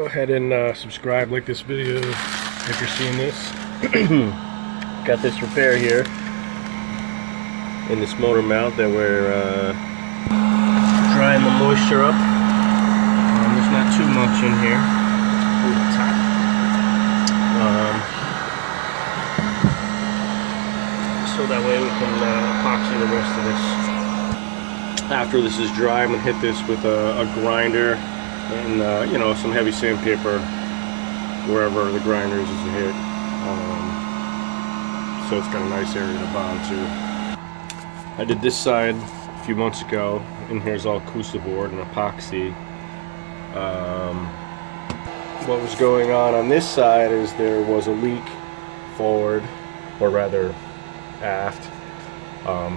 Go ahead and subscribe, like this video if you're seeing this. Got this repair here in this motor mount that we're drying the moisture up. There's not too much in here. Ooh, it's hot. So that way we can epoxy the rest of this. After this is dry, I'm gonna hit this with a grinder and you know, some heavy sandpaper wherever the grinder is a hit. So it's got a nice area to bond to. I did this side a few months ago. In here's all coosa board and epoxy. What was going on this side is there was a leak forward, or rather aft,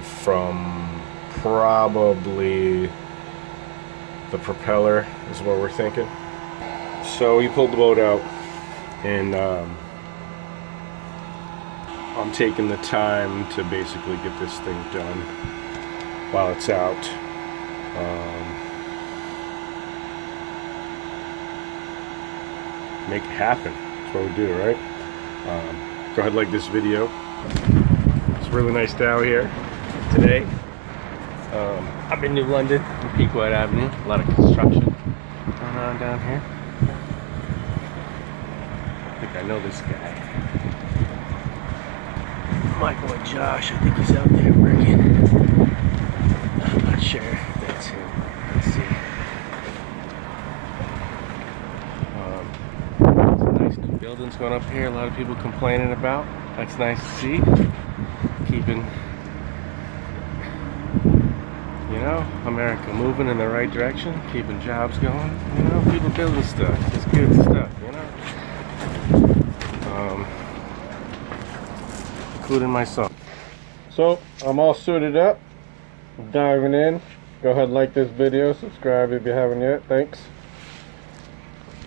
from probably the propeller is what we're thinking. So he pulled the boat out, and I'm taking the time to basically get this thing done while it's out. Make it happen. That's what we do, right? Go ahead and like this video. It's a really nice day out here today. I'm in New London, in Pequot Avenue. A lot of construction going on down here. I think I know this guy. Michael and Josh, I think he's out there working. I'm not sure if that's him. Let's see. Some nice new buildings going up here. A lot of people complaining about. That's nice to see. Keeping, you know, America moving in the right direction, keeping jobs going, you know, people building stuff, it's good stuff, you know, including myself. So, I'm all suited up, diving in. Go ahead and like this video, subscribe if you haven't yet, thanks.